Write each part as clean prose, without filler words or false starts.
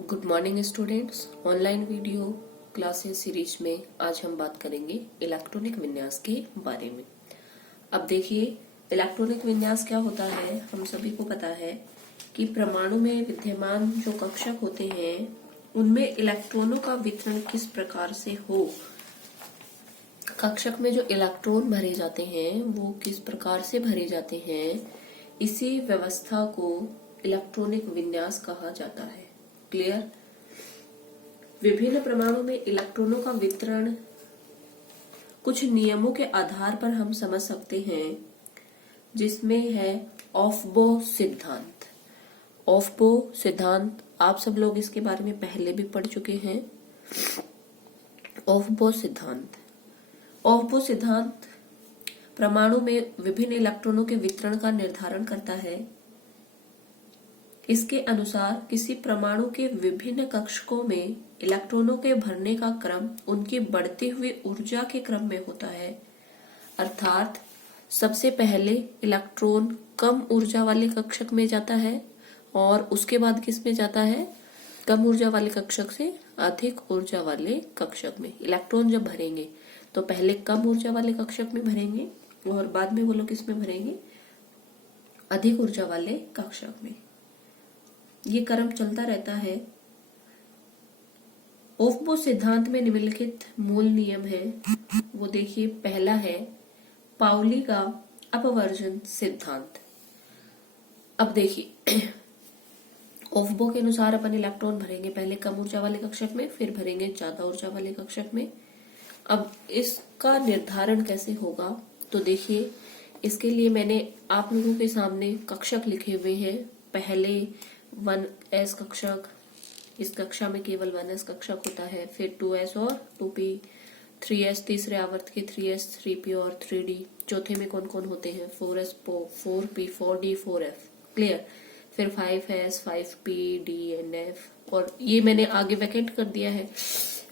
Good morning students. Online video classes series में आज हम बात करेंगे इलेक्ट्रॉनिक विन्यास के बारे में। अब देखिए, इलेक्ट्रॉनिक विन्यास क्या होता है। हम सभी को पता है कि परमाणु में विद्यमान जो कक्षक होते हैं उनमें इलेक्ट्रॉनों का वितरण किस प्रकार से हो, कक्षक में जो इलेक्ट्रॉन भरे जाते हैं वो किस प्रकार से भरे जाते हैं, इसी व्यवस्था को इलेक्ट्रॉनिक विन्यास कहा जाता है। क्लियर। विभिन्न परमाणु में इलेक्ट्रॉनों का वितरण कुछ नियमों के आधार पर हम समझ सकते हैं, जिसमें है ऑफबो सिद्धांत। ऑफबो सिद्धांत आप सब लोग इसके बारे में पहले भी पढ़ चुके हैं। ऑफबो सिद्धांत परमाणु में विभिन्न इलेक्ट्रॉनों के वितरण का निर्धारण करता है। इसके अनुसार किसी परमाणु के विभिन्न कक्षकों में इलेक्ट्रॉनों के भरने का क्रम उनकी बढ़ती हुई ऊर्जा के क्रम में होता है। अर्थात सबसे पहले इलेक्ट्रॉन कम ऊर्जा वाले कक्षक में जाता है और उसके बाद किस में जाता है, कम ऊर्जा वाले कक्षक से अधिक ऊर्जा वाले कक्षक में। इलेक्ट्रॉन जब भरेंगे तो पहले कम ऊर्जा वाले कक्षक में भरेंगे और बाद में वो लोग किस में भरेंगे, अधिक ऊर्जा वाले कक्षक में। ये क्रम चलता रहता है। ऑफबो सिद्धांत में निम्नलिखित मूल नियम है। वो देखिए, पहला है पाउली का अपवर्जन सिद्धांत। अब देखिए, ऑफबो के अनुसार अपन इलेक्ट्रॉन भरेंगे पहले कम ऊर्जा वाले कक्षक में, फिर भरेंगे ज्यादा ऊर्जा वाले कक्षक में। अब इसका निर्धारण कैसे होगा, तो देखिए, इसके लिए मैंने आप लोगों के सामने कक्षक लिखे हुए हैं। पहले 1s कक्षक, इस कक्षा में केवल 1s कक्षक होता है, फिर 2s और 2p, 3s तीसरे आवर्त के 3s, 3p और 3d, चौथे में कौन कौन होते हैं, 4s, 4p, 4d, 4f। Clear. फिर 5s, 5p, d and f। और ये मैंने आगे वैकेंट कर दिया है।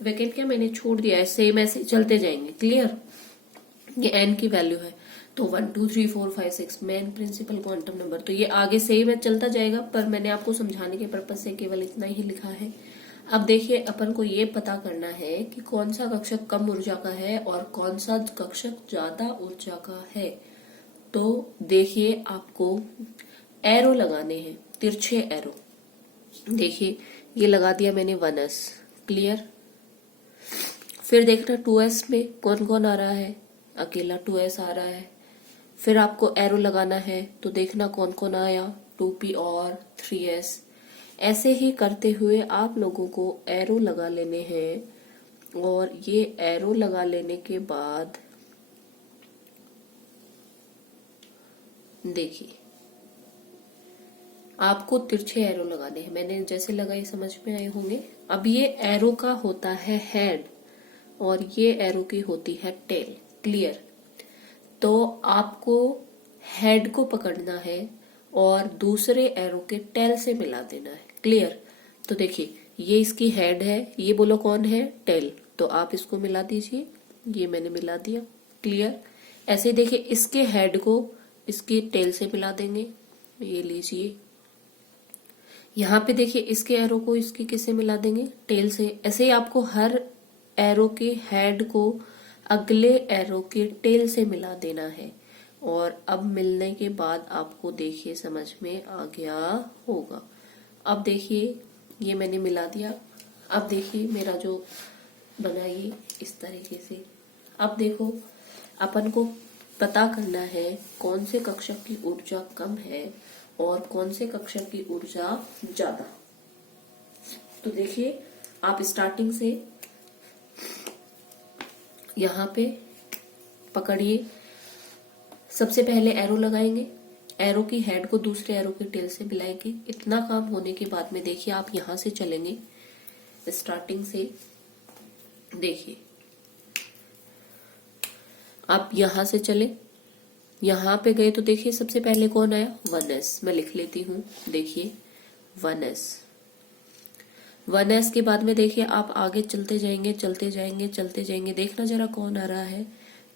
वैकेंट क्या मैंने छोड़ दिया है, सेम ऐसे चलते जाएंगे। क्लियर। ये n की वैल्यू है तो 1 2 3 4 5 6 मेन प्रिंसिपल क्वांटम नंबर, तो ये आगे सेम है चलता जाएगा, पर मैंने आपको समझाने के पर्पज से केवल इतना ही लिखा है। अब देखिए, अपन को ये पता करना है कि कौन सा कक्षक कम ऊर्जा का है और कौन सा कक्षक ज्यादा ऊर्जा का है। तो देखिए, आपको एरो लगाने हैं, तिरछे एरो। देखिए, ये लगा दिया मैंने 1s। क्लियर। फिर देखना 2s में कौन कौन आ रहा है, अकेला 2s आ रहा है। फिर आपको एरो लगाना है तो देखना कौन कौन आया, 2p और 3s। ऐसे ही करते हुए आप लोगों को एरो लगा लेने हैं और ये एरो लगा लेने के बाद देखिए, आपको तिरछे एरो लगाने हैं। मैंने जैसे लगाए समझ में आए होंगे। अब ये एरो का होता है हेड और ये एरो की होती है टेल। क्लियर। तो आपको हेड को पकड़ना है और दूसरे एरो के टेल से मिला देना है। क्लियर। तो देखिए, ये इसकी हेड है, ये बोलो कौन है, टेल, तो आप इसको मिला दीजिए। ये मैंने मिला दिया। क्लियर। ऐसे देखिए, इसके हेड को इसकी टेल से मिला देंगे, ये लीजिए। यहाँ पे देखिए, इसके एरो को इसकी किससे मिला देंगे, टेल से। ऐसे ही आपको हर एरो के हेड को अगले एरो के टेल से मिला देना है। और अब मिलने के बाद आपको देखिए समझ में आ गया होगा। अब देखिए, ये मैंने मिला दिया। अब देखिए, मेरा जो बनाइए इस तरीके से। अब देखो, अपन को पता करना है कौन से कक्षक की ऊर्जा कम है और कौन से कक्षक की ऊर्जा ज्यादा। तो देखिए, आप स्टार्टिंग से यहाँ पे पकड़िए। सबसे पहले एरो लगाएंगे, एरो की हेड को दूसरे एरो के टेल से मिलाएंगे। इतना काम होने के बाद में देखिए, आप यहां से चलेंगे स्टार्टिंग से। देखिए, आप यहां से चले, यहां पे गए तो देखिए सबसे पहले कौन आया, 1s। मैं लिख लेती हूं, देखिए 1s। 1s के बाद में देखिए, आप आगे चलते जाएंगे चलते जाएंगे चलते जाएंगे। देखना जरा कौन आ रहा है,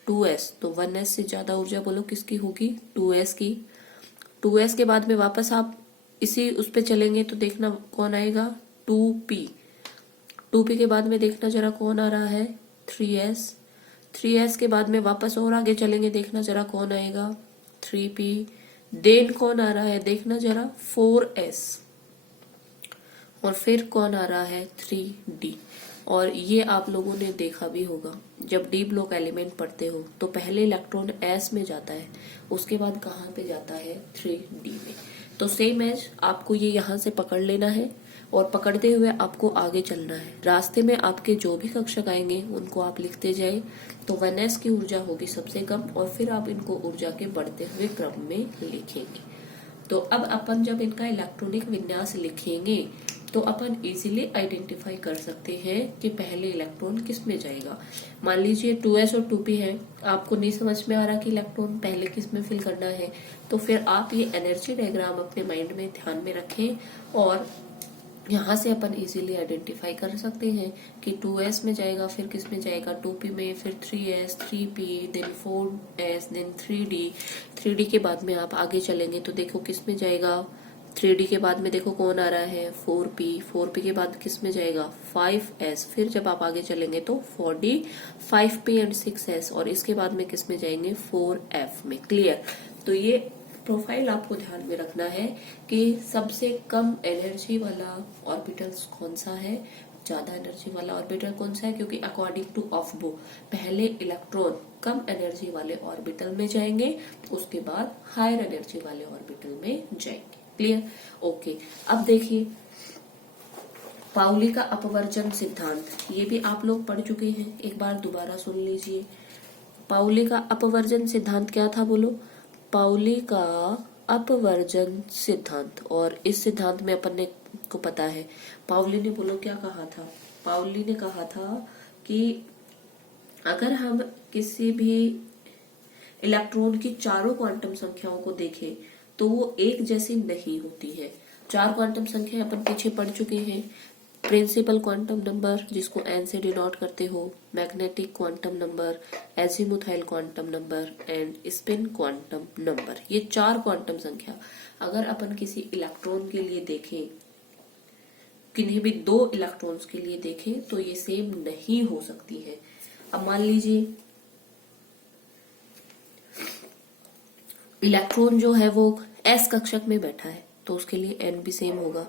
2s। तो 1s से ज्यादा ऊर्जा बोलो किसकी होगी, 2s की। 2s के बाद में वापस आप इसी उस पे चलेंगे तो देखना कौन आएगा, 2p, 2p के बाद में देखना जरा कौन आ रहा है 3s, 3s के बाद में वापस और आगे चलेंगे, देखना जरा कौन आएगा 3p, देन कौन आ रहा है देखना जरा 4s, और फिर कौन आ रहा है 3d। और ये आप लोगों ने देखा भी होगा, जब डी ब्लॉक एलिमेंट पढ़ते हो तो पहले इलेक्ट्रॉन s में जाता है, उसके बाद कहाँ पे जाता है 3d में। तो सेम एज आपको ये यहाँ से पकड़ लेना है और पकड़ते हुए आपको आगे चलना है। रास्ते में आपके जो भी कक्षक आएंगे उनको आप लिखते जाए। तो 1s की ऊर्जा होगी सबसे कम, और फिर आप इनको ऊर्जा के बढ़ते हुए क्रम में लिखेंगे। तो अब अपन जब इनका इलेक्ट्रॉनिक विन्यास लिखेंगे तो अपन इजीली आइडेंटिफाई कर सकते हैं कि पहले इलेक्ट्रॉन किस में जाएगा। मान लीजिए 2s और 2p है, आपको नहीं समझ में आ रहा कि इलेक्ट्रॉन पहले किस में फिल करना है, तो फिर आप ये एनर्जी डायग्राम अपने माइंड में ध्यान में रखें और यहाँ से अपन इजीली आइडेंटिफाई कर सकते हैं कि 2s में जाएगा, फिर किस में जाएगा 2p में, फिर 3s, 3p, then 4s, then 3d, 3d के बाद में आप आगे चलेंगे तो देखो किस में जाएगा 3d के बाद में देखो कौन आ रहा है 4p, 4p के बाद किस में जाएगा 5s, फिर जब आप आगे चलेंगे तो 4d, 5p एंड 6s, और इसके बाद में किस में जाएंगे 4f में। क्लियर। तो ये प्रोफाइल आपको ध्यान में रखना है कि सबसे कम एनर्जी वाला ऑर्बिटल्स कौन सा है, ज्यादा एनर्जी वाला ऑर्बिटल कौन सा है, क्योंकि अकॉर्डिंग टू ऑफबो पहले इलेक्ट्रॉन कम एनर्जी वाले ऑर्बिटल में जाएंगे, उसके बाद हायर एनर्जी वाले ऑर्बिटल में जाएंगे। क्लियर। ओके, अब देखिए पाउली का अपवर्जन सिद्धांत, ये भी आप लोग पढ़ चुके हैं, एक बार दोबारा सुन लीजिए। पाउली का अपवर्जन सिद्धांत क्या था बोलो, पाउली का अपवर्जन सिद्धांत। और इस सिद्धांत में अपन को पता है पाउली ने बोलो क्या कहा था, पाउली ने कहा था कि अगर हम किसी भी इलेक्ट्रॉन की चारों क्वांटम संख्याओं को देखें तो वो एक जैसी नहीं होती है। चार क्वांटम संख्याएं अपन पीछे पढ़ चुके हैं, प्रिंसिपल क्वांटम नंबर जिसको n से डिनोट करते हो, magnetic quantum number, azimuthal quantum number and spin quantum number. ये चार क्वांटम संख्या अगर अपन किसी इलेक्ट्रॉन के लिए देखें, किन्हीं भी दो इलेक्ट्रॉन्स के लिए देखें तो ये सेम नहीं हो सकती है। अब मान लीजिए इलेक्ट्रॉन जो है वो s कक्षक में बैठा है तो उसके लिए n भी सेम होगा,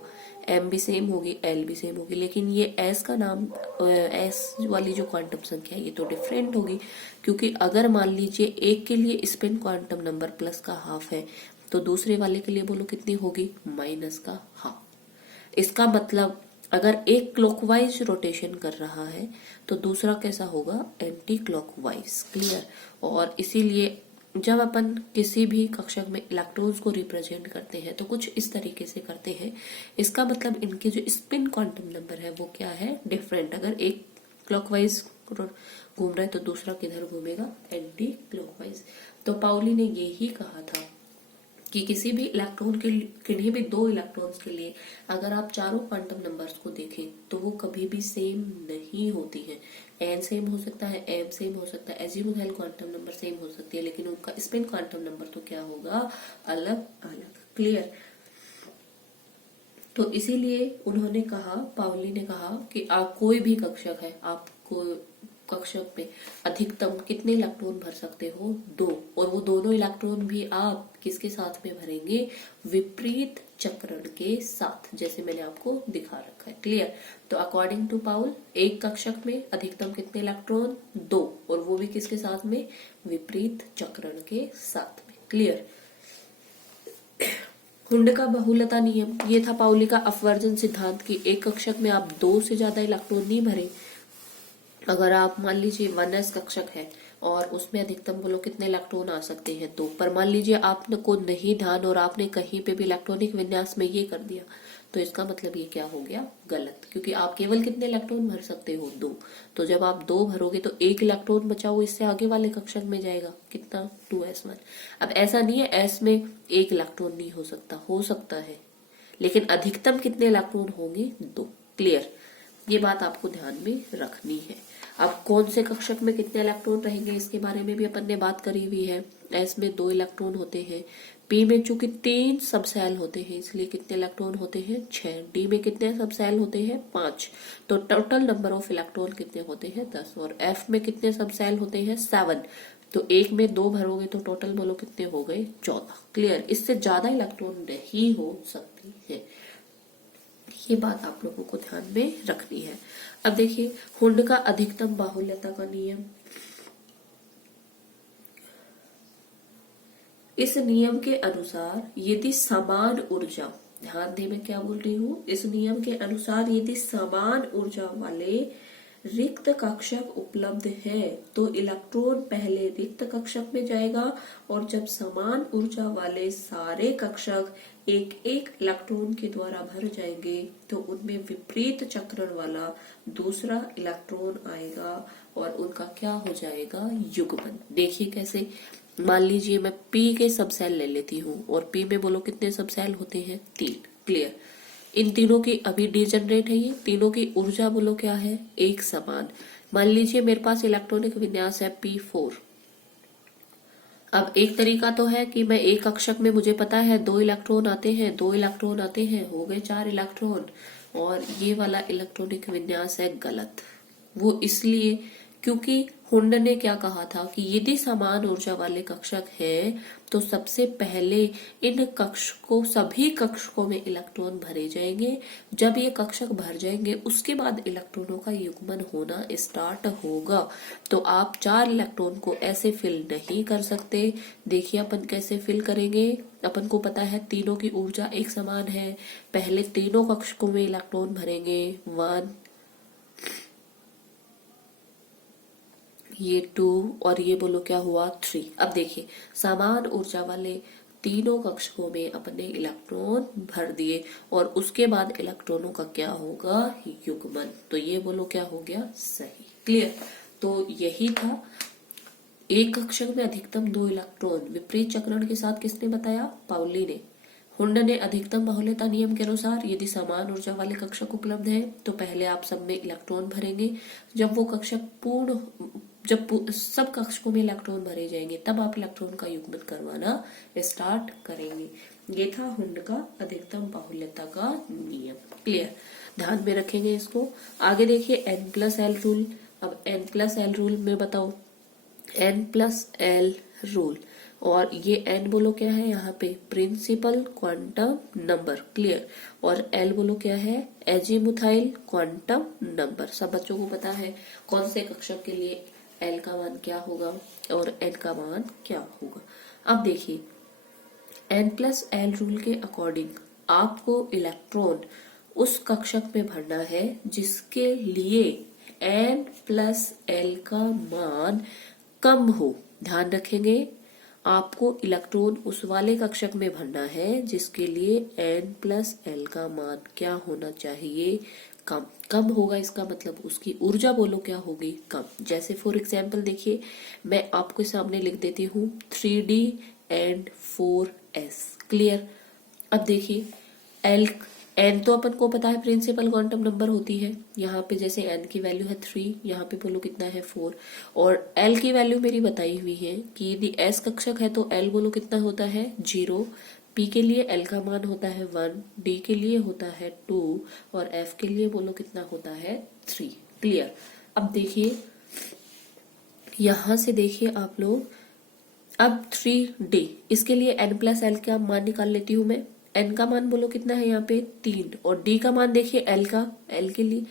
m भी सेम होगी, l भी सेम होगी, लेकिन ये s का नाम s वाली जो क्वांटम संख्या है ये तो डिफरेंट होगी, क्योंकि अगर मान लीजिए एक के लिए स्पिन क्वांटम नंबर प्लस का हाफ है तो दूसरे वाले के लिए बोलो कितनी होगी माइनस का हाफ। इसका मतलब अगर एक क्लॉकवाइज रोटेशन कर रहा है तो दूसरा कैसा होगा एंटी क्लॉकवाइज। क्लियर। और इसीलिए जब अपन किसी भी कक्षक में इलेक्ट्रॉन्स को रिप्रेजेंट करते हैं तो कुछ इस तरीके से करते हैं, इसका मतलब इनके जो स्पिन क्वांटम नंबर है वो क्या है डिफरेंट। अगर एक क्लॉकवाइज घूम रहा है तो दूसरा किधर घूमेगा एंटी क्लॉकवाइज। तो पाउली ने यही कहा था कि किसी भी इलेक्ट्रॉन के किन्हीं भी दो इलेक्ट्रॉन्स के लिए अगर आप चारों क्वांटम नंबर्स को देखें तो वो कभी भी सेम नहीं होती हैं। n सेम हो सकता है, m सेम हो सकता है, एजीमुथाइल क्वांटम नंबर सेम हो सकती है, लेकिन उनका स्पिन क्वांटम नंबर तो क्या होगा अलग अलग। क्लियर। तो इसीलिए उन्होंने कहा, पाउली ने कहा कि आप कोई भी कक्षक है, आपको कक्षक में अधिकतम कितने इलेक्ट्रॉन भर सकते हो 2, और वो दोनों इलेक्ट्रॉन भी आप किसके साथ में भरेंगे विपरीत चक्रण के साथ, जैसे मैंने आपको दिखा रखा है। क्लियर। तो अकॉर्डिंग टू पाउल एक कक्षक में अधिकतम कितने इलेक्ट्रॉन 2, और वो भी किसके साथ में विपरीत चक्रण के साथ में। क्लियर। हुंड का बहुलता नियम, ये था पाउली का अपवर्जन सिद्धांत की एक कक्षक में आप 2 से ज्यादा इलेक्ट्रॉन नहीं भरे। अगर आप मान लीजिए 1s कक्षक है और उसमें अधिकतम बोलो कितने इलेक्ट्रॉन आ सकते हैं 2, पर मान लीजिए आपने को नहीं ध्यान और आपने कहीं पे भी इलेक्ट्रॉनिक विन्यास में ये कर दिया तो इसका मतलब ये क्या हो गया गलत, क्योंकि आप केवल कितने इलेक्ट्रॉन भर सकते हो 2। तो जब आप 2 भरोगे तो एक इलेक्ट्रॉन बचा वो इससे आगे वाले कक्षक में जाएगा कितना 2s1। अब ऐसा नहीं है s में एक इलेक्ट्रॉन नहीं हो सकता, हो सकता है, लेकिन अधिकतम कितने इलेक्ट्रॉन होंगे 2। क्लियर। ये बात आपको ध्यान में रखनी है। अब कौन से कक्षक में कितने इलेक्ट्रॉन रहेंगे इसके बारे में भी अपन ने बात करी हुई है। s में 2 इलेक्ट्रॉन होते हैं, पी में चूंकि 3 सब सेल होते हैं इसलिए कितने इलेक्ट्रॉन होते हैं 6। डी में कितने सब सेल होते हैं 5, तो टोटल नंबर ऑफ इलेक्ट्रॉन कितने होते हैं 10। और एफ में कितने सब सेल होते हैं 7, तो एक में 2 भरोगे तो टोटल बोलो कितने हो गए 14। क्लियर, इससे ज्यादा इलेक्ट्रॉन नहीं हो सकती है, ये बात आप लोगों को ध्यान में रखनी है। अब देखिए हुंड का अधिकतम बाहुल्यता का नियम। इस नियम के अनुसार यदि समान ऊर्जा, ध्यान दे मैं क्या बोल रही हूँ, इस नियम के अनुसार यदि समान ऊर्जा वाले रिक्त कक्षक उपलब्ध है तो इलेक्ट्रॉन पहले रिक्त कक्षक में जाएगा, और जब समान ऊर्जा वाले सारे कक्षक एक एक इलेक्ट्रॉन के द्वारा भर जाएंगे तो उनमें विपरीत चक्रण वाला दूसरा इलेक्ट्रॉन आएगा और उनका क्या हो जाएगा युग्मन। देखिए कैसे, मान लीजिए मैं P के सब सेल ले लेती हूँ और P में बोलो कितने सब सेल होते हैं 3। क्लियर, इन तीनों की अभी डिजनरेट है, ये तीनों की ऊर्जा बोलो क्या है एक समान। मान लीजिए मेरे पास इलेक्ट्रॉनिक विन्यास है P4। अब एक तरीका तो है कि मैं एक कक्षक में मुझे पता है 2 इलेक्ट्रॉन आते हैं, 2 इलेक्ट्रॉन आते हैं, हो गए 4 इलेक्ट्रॉन, और ये वाला इलेक्ट्रॉनिक विन्यास है गलत। वो इसलिए क्योंकि हुंड ने क्या कहा था कि यदि समान ऊर्जा वाले कक्षक हैं तो सबसे पहले इन कक्षकों, सभी कक्षकों में इलेक्ट्रॉन भरे जाएंगे। जब ये कक्षक भर जाएंगे उसके बाद इलेक्ट्रॉनों का युग्मन होना स्टार्ट होगा। तो आप 4 इलेक्ट्रॉन को ऐसे फिल नहीं कर सकते। देखिए अपन कैसे फिल करेंगे। अपन को पता है तीनों की ऊर्जा एक समान है, पहले तीनों कक्षकों में इलेक्ट्रॉन भरेंगे 1, ये 2 और ये बोलो क्या हुआ 3। अब देखिए समान ऊर्जा वाले तीनों कक्षकों में अपने इलेक्ट्रॉन भर दिए और उसके बाद इलेक्ट्रॉनों का क्या होगा युग्मन। तो ये बोलो क्या हो गया सही। क्लियर, तो यही था एक कक्षक में अधिकतम 2 इलेक्ट्रॉन विपरीत चक्रण के साथ किसने बताया पाउली ने। हुंड ने अधिकतम बाहुल्यता नियम के अनुसार यदि समान ऊर्जा वाले कक्षक उपलब्ध है तो पहले आप सब में इलेक्ट्रॉन भरेंगे। जब वो कक्षक जब सब कक्षकों में इलेक्ट्रॉन भरे जाएंगे तब आप इलेक्ट्रॉन का युग्मन करवाना स्टार्ट करेंगे। ये था हुंड का अधिकतम बाहुल्यता का नियम। क्लियर, ध्यान में रखेंगे इसको। आगे देखिए n+l रूल। अब n+l रूल में बताओ, n+l रूल, और ये n बोलो क्या है यहाँ पे प्रिंसिपल क्वांटम नंबर। क्लियर, और l बोलो क्या है एजीमुथाइल क्वांटम नंबर। सब बच्चों को पता है कौन से कक्षक के लिए l का मान क्या होगा और n का मान क्या होगा। अब देखिए n+l रूल के अकॉर्डिंग आपको इलेक्ट्रॉन उस कक्षक में भरना है जिसके लिए n+l का मान कम हो। ध्यान रखेंगे, आपको इलेक्ट्रॉन उस वाले कक्षक में भरना है जिसके लिए n+l का मान क्या होना चाहिए कम। कम होगा इसका मतलब उसकी ऊर्जा बोलो क्या होगी कम। जैसे फॉर एग्जाम्पल देखिए मैं आपके सामने लिख देती हूँ 3d and 4s। क्लियर, अब देखिए n तो अपन को पता है प्रिंसिपल क्वांटम नंबर होती है। यहाँ पे जैसे n की वैल्यू है 3, यहाँ पे बोलो कितना है 4, और l की वैल्यू मेरी बताई हुई है कि यदि s कक्षक है तो l बोलो कितना होता है 0, p के लिए l का मान होता है 1, d के लिए होता है 2 और f के लिए बोलो कितना होता है 3। क्लियर, अब देखिए यहां से देखिए आप लोग, अब 3d इसके लिए n+l का मान निकाल लेती हूं मैं। n का मान बोलो कितना है यहाँ पे 3, और d का मान देखिए l के लिए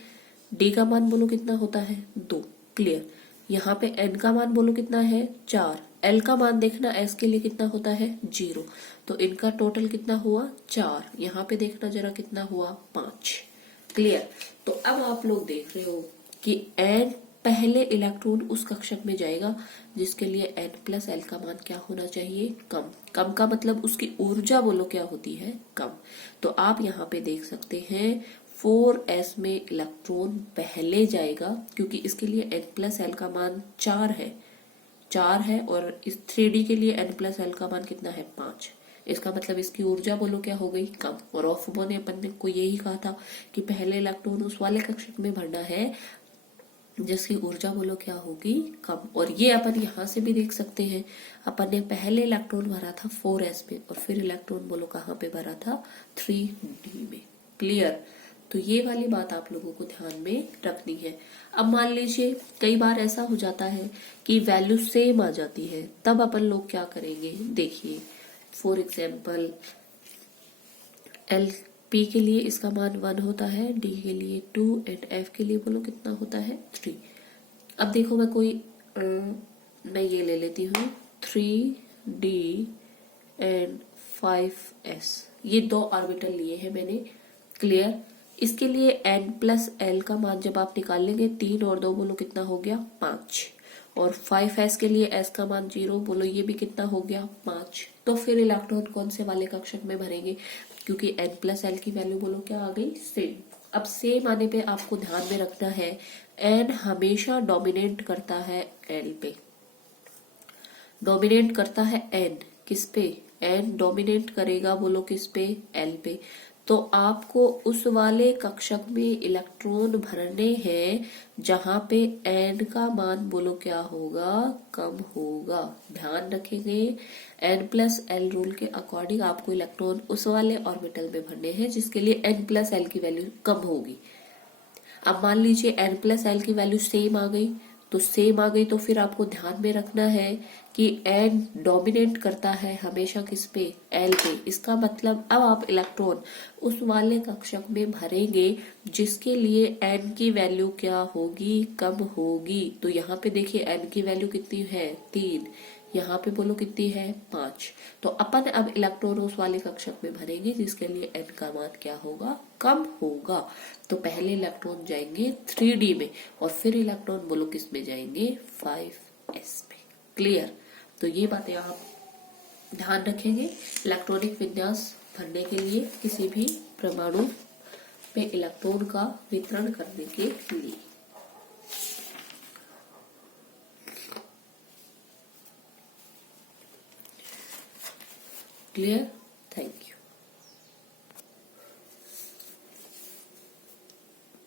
d का मान बोलो कितना होता है 2। क्लियर, यहाँ पे n का मान बोलो कितना है 4, l का मान देखना s के लिए कितना होता है 0, तो इनका टोटल कितना हुआ 4। यहाँ पे देखना जरा कितना हुआ 5। क्लियर, तो अब आप लोग देख रहे हो कि n पहले इलेक्ट्रॉन उस कक्षक में जाएगा जिसके लिए n+l का मान क्या होना चाहिए कम। कम का मतलब उसकी ऊर्जा बोलो क्या होती है कम। तो आप यहाँ पे देख सकते हैं 4s में इलेक्ट्रॉन पहले जाएगा क्योंकि इसके लिए n+l का मान 4 है और इस 3d के लिए n+l का मान कितना है 5। इसका मतलब इसकी ऊर्जा बोलो क्या हो गई कम। और ऑफबो ने अपन को यही कहा था कि पहले इलेक्ट्रॉन उस वाले कक्षक में भरना है जिसकी ऊर्जा बोलो क्या होगी, कम। और ये अपन यहां से भी देख सकते हैं, अपन ने पहले इलेक्ट्रॉन भरा था 4s में और फिर इलेक्ट्रॉन बोलो कहाँ पे भरा था 3d में। क्लियर। तो ये वाली बात आप लोगों को ध्यान में रखनी है। अब मान लीजिए कई बार ऐसा हो जाता है कि वैल्यू सेम आ जाती है, तब अपन लोग क्या करेंगे, देखिए फॉर एग्जाम्पल एल पी के लिए इसका मान 1 होता है, डी के लिए 2 एंड एफ के लिए बोलो कितना होता है 3। अब देखो मैं ये ले लेती हूँ 3d एंड 5s, ये 2 ऑर्बिटल लिए हैं मैंने। क्लियर। इसके लिए n प्लस एल का मान जब आप निकालेंगे 3 और 2 बोलो कितना हो गया 5, और 5s के लिए s का मान 0 बोलो ये भी कितना हो गया 5। तो फिर इलेक्ट्रॉन कौन से वाले कक्षक में भरेंगे, क्योंकि n प्लस एल की वैल्यू बोलो क्या आ गई सेम। अब सेम आने पे आपको ध्यान में रखना है n हमेशा डोमिनेट करता है l पे, डोमिनेट करता है n किस पे, n डोमिनेट करेगा बोलो किस पे l पे। तो आपको उस वाले कक्षक में इलेक्ट्रॉन भरने हैं जहां पे n का मान बोलो क्या होगा कम होगा। ध्यान रखेंगे n प्लस एल रूल के अकॉर्डिंग आपको इलेक्ट्रॉन उस वाले ऑर्बिटल में भरने हैं जिसके लिए n प्लस एल की वैल्यू कम होगी। अब मान लीजिए n प्लस एल की वैल्यू सेम आ गई, तो सेम आ गई तो फिर आपको ध्यान में रखना है कि n डोमिनेट करता है हमेशा किस पे l पे। इसका मतलब अब आप इलेक्ट्रॉन उस वाले कक्षक में भरेंगे जिसके लिए n की वैल्यू क्या होगी कम होगी। तो यहाँ पे देखिए n की वैल्यू कितनी है 3, यहाँ पे बोलो कितनी है 5। तो अपन अब इलेक्ट्रॉन उस वाले कक्षक में भरेंगे जिसके लिए n का मान क्या होगा कम होगा। तो पहले इलेक्ट्रॉन जाएंगे 3d में और फिर इलेक्ट्रॉन बोलो किस में जाएंगे 5s में। क्लियर। तो ये बातें आप ध्यान रखेंगे इलेक्ट्रॉनिक विन्यास भरने के लिए, किसी भी परमाणु में इलेक्ट्रॉन का वितरण करने के लिए। क्लियर।